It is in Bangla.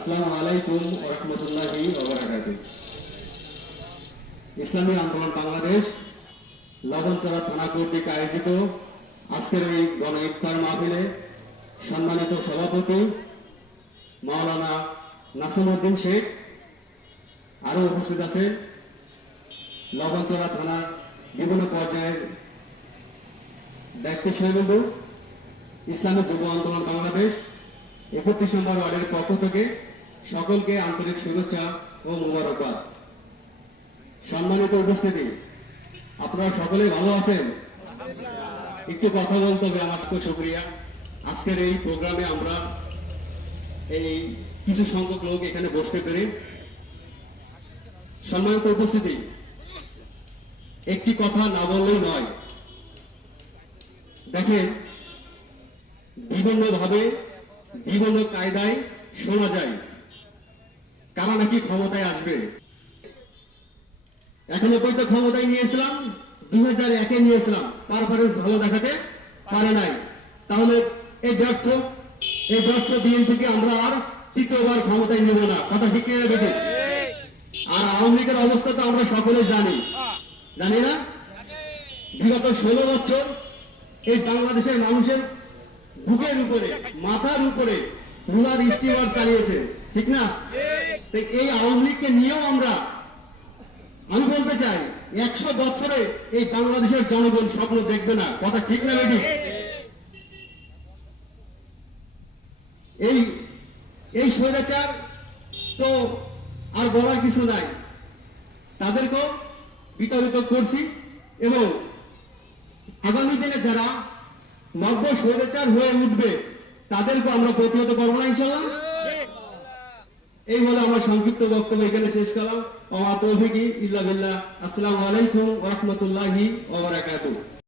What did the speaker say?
আসসালামু আলাইকুম রহমতুল্লাহি ইসলামী আন্দোলন বাংলাদেশ লবণচড়া থানা কর্তৃক আয়োজিত আজকের এই গণ ইফতার মাহফিলে সম্মানিত সভাপতি মাওলানা নাসিমউদ্দিন শেখ, আরও উপস্থিত আছে লবণচড়া থানার বিভিন্ন পর্যায়ের দায়িত্বশীলবৃন্দ ইসলামী যুব আন্দোলন বাংলাদেশ, একত্রিশ নম্বর ওয়ার্ডের পক্ষ থেকে সকলকে আন্তরিক শুভেচ্ছা ও মুবারকবাদ। সম্মানিত উপস্থিতি, আপনারা সকলে ভালো আছেন? একটু কথা বলতে হবে আমার খুব শুক্রিয়া আজকের এই প্রোগ্রামে আমরা এই কিছু সংখ্যক লোক এখানে বসতে পেরে সম্মানিত উপস্থিতি, একটি কথা না বললেই নয়। দেখেন বিভিন্ন ভাবে বিভিন্ন কায়দায় শোনা যায়। কারা নাকি ক্ষমতায় আসবে? এখনও পর্যন্ত ক্ষমতায় নিয়েছিলাম, দুই হাজার একে নিয়েছিলাম। পারফরমেন্স ভালো দেখাতে পারে নাই। তাহলে এই ব্যর্থ এই ব্যর্থ দিন থেকে আমরা আর তৃতীয়বার ক্ষমতায় নেব না। কথা ঠিক? আর আওয়ামী লীগের অবস্থা তো আমরা সকলে জানি। জানি না? বিগত ষোলো বছর এই বাংলাদেশের মানুষের বুকের উপরে, মাথার উপরে রুলার স্টিমার চালিয়েছে। ঠিক না? তো এই আওয়ামী লীগকে নিয়েও আমরা, আমি বলতে চাই, একশো বছরে এই বাংলাদেশের জনগণ স্বপ্ন দেখবে না। কথা ঠিক না বেটি এই এই স্বৈরাচার তো আর বলার কিছু নাই। তাদেরকেও বিতাড়িত করছি এবং আগামী দিনে যারা নব্য স্বৈরাচার হয়ে উঠবে তাদেরকে আমরা প্রতিহত করব না ইনশাল্লাহ এই বলে আমার সংক্ষিপ্ত বক্তব্য এখানে শেষ করলাম। আমার তৌফিকি, ইল্লা বিল্লাহ। আসসালামু আলাইকুম ওয়া রাহমাতুল্লাহি ওয়া বারাকাতুহু।